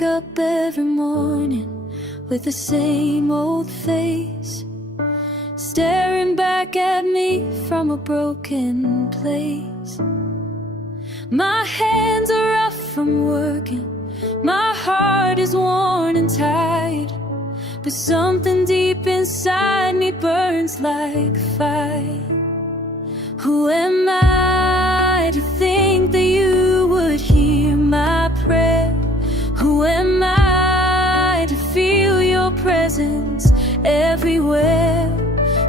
wake up every morning with the same old face, staring back at me from a broken place. My hands are rough from working, my heart is worn and tired, but something deep inside me burns like fire. Who am I to think that you would hear my prayer? Who am I to feel your presence everywhere?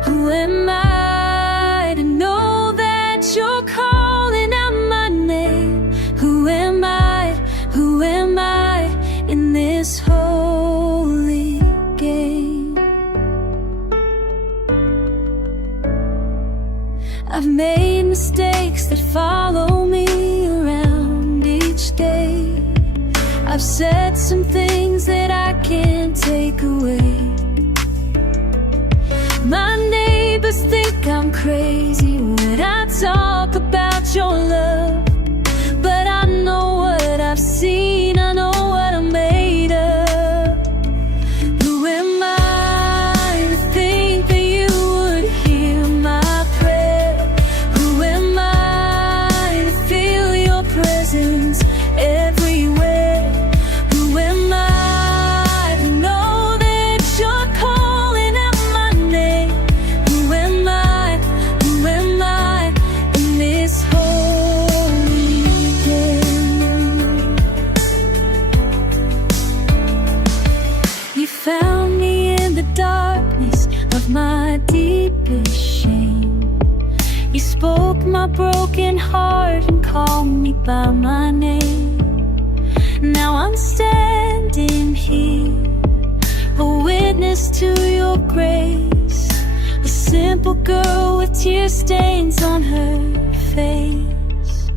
Who am I to know that you're calling out my name? Who am I? Who am I in this holy game? I've made mistakes that follow me around each day. I've said some things that I can't take away. My neighbors think I'm crazy when I talk about your love, but I know what I've seen, I know what I'm made of. Who am I to think that you would hear my prayer? Who am I to feel your presence everywhere? Who am I to know that you're calling out my name? Who am I? Who am I in this holy game? You found me in the darkness of my deepest shame. You spoke my broken heart and called me by my name. Now I'm standing here, a witness to your grace, a simple girl with tear stains on her face.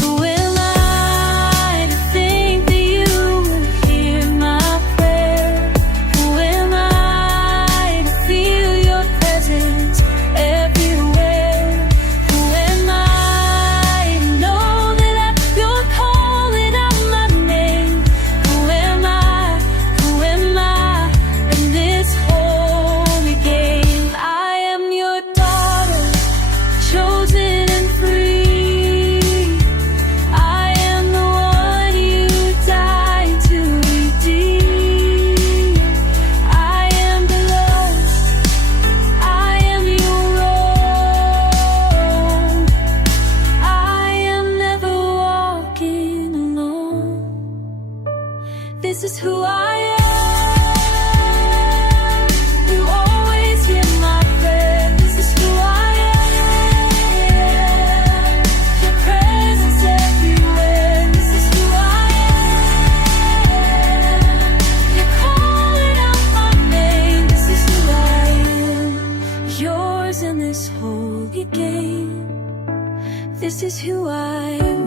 Who am I to think that you would hear my prayer? Who am I to feel your presence everywhere? Who am I to know that you're calling out my name? Who am I? Who am I in this holy game? I am your daughter, chosen and free. I am the one you died to redeem. I am beloved, I am your own. I am never walking alone. This is who I am. You always hear my prayer. This is who I am. Your presence everywhere. This is who I am. You're calling out my name. This is who I am. Yours in this holy game. This is who I am.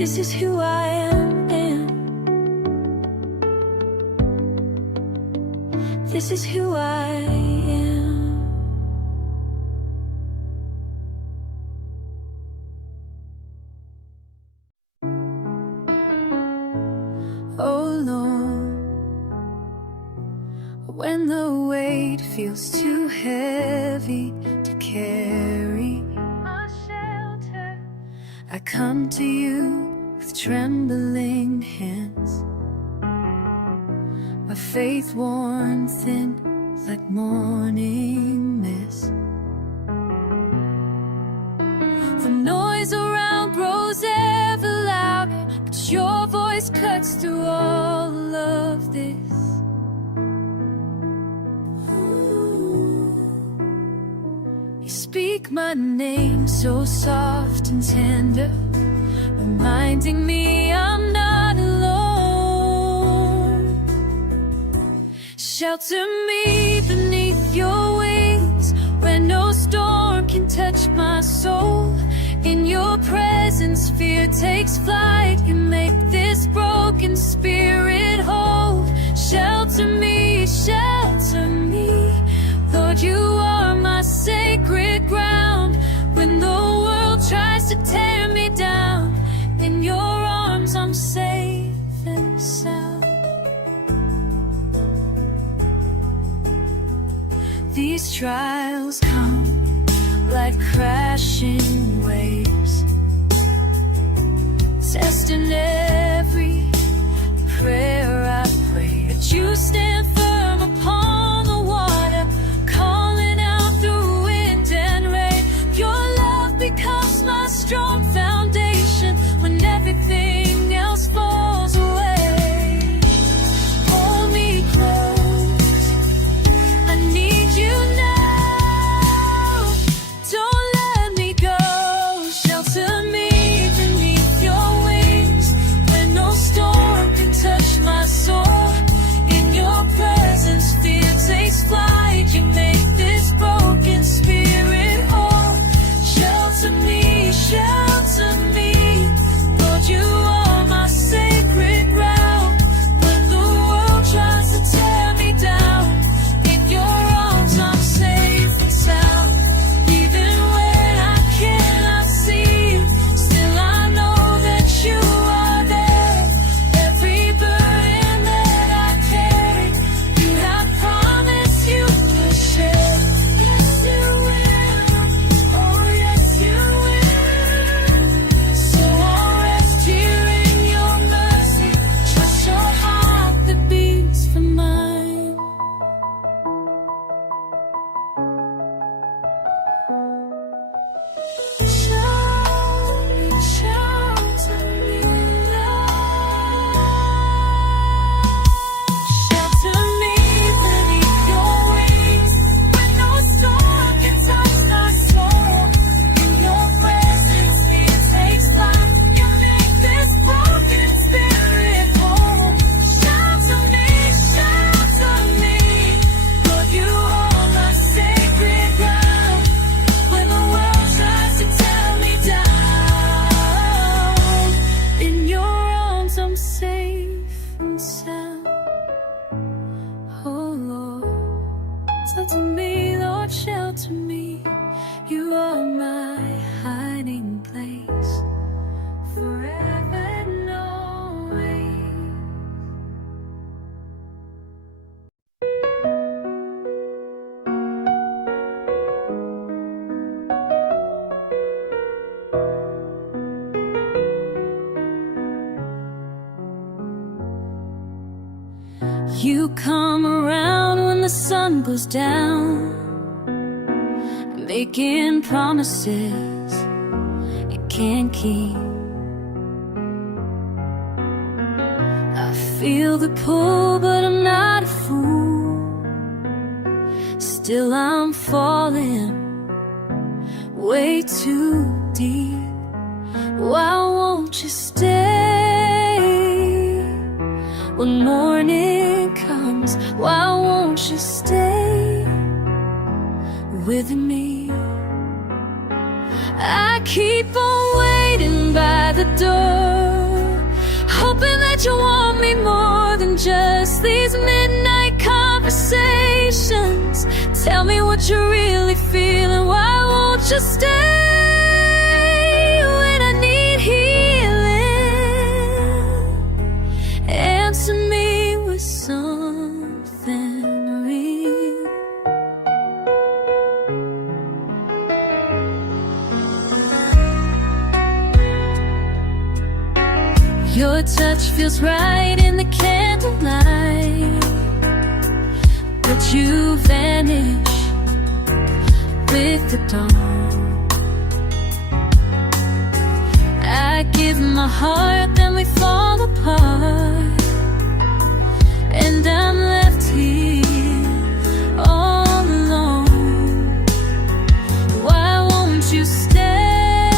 This is who I am. This is who I am. Oh Lord, when the weight feels too heavy to carry, my shelter, I come to you with trembling hands, my faith worn thin like morning mist. The noise around grows ever louder, but your voice cuts through all of this. You speak my name so soft and tender, reminding me I'm not alone. Shelter me beneath your wings, where no storm can touch my soul. In your presence, fear takes flight. You make this broken spirit whole. Shelter me, Lord, you are my sacred ground. When the world tries to tear me down, trials come like crashing waves, testing every prayer I pray, but you stand firm upon the water, calling out through wind and rain. Your love becomes my strong foundation when everything else falls away. Hold me close, I need you now. Don't let me go, shelter me beneath your wings when no storm can touch my soul. In your presence, fear takes flight. You make this broken spirit whole. Shelter me, shelter me. Lord, you are my sacred ground. When the world tries to tear me down, in your arms I'm safe and sound. Even when I cannot see you, still I know that you are there. Every burden that I carry, you have promised you will share. Yes, you will. Oh, yes, you will. So I'll rest here in your mercy. Trust your heart that beats for mine. Shelter me, shelter me beneath your wings when no storm can touch my soul. In your presence, fear takes flight. You make this broken spirit whole. Shelter me, Lord, you are my sacred ground. When the world tries to tear me down, in your arms I'm safe and sound. Oh Lord, shelter me, Lord, shelter me. You are my hiding place, forever and always. You come around when the sun goes down, making promises you can't keep. I feel the pull, but I'm not a fool. Still I'm falling way too deep. Why won't you stay when morning comes? Why won't you stay with me? I keep on waiting by the door, hoping that you want me more than just these midnight conversations. Tell me what you're really feeling. Why won't you stay when I need healing? Answer me with something real. Your touch feels right in the candlelight, but you vanish with the dawn. I give my heart, then we fall apart, and I'm left here all alone. Why won't you stay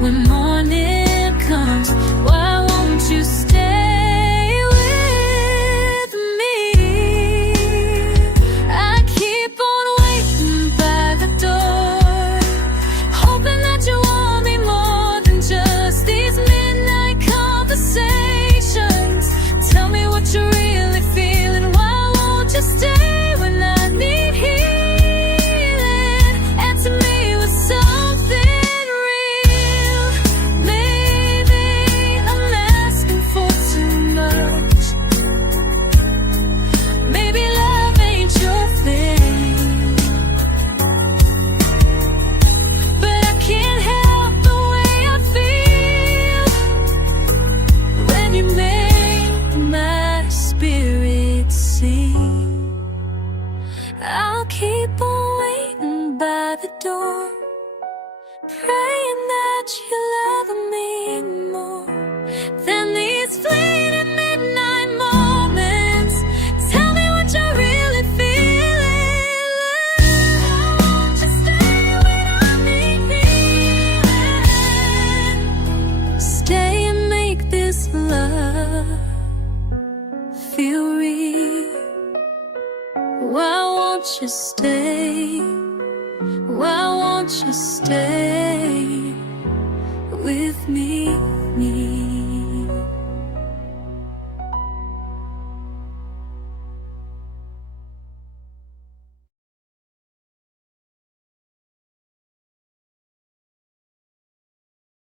when morning comes? Why won't you stay with me? I keep on waiting by the door, hoping that you want me more than just these midnight conversations. Tell me what you're really feeling. Why won't you stay when I need healing? Answer me with something real. Maybe I'm love feel real? Why won't you stay? Why won't you stay with me?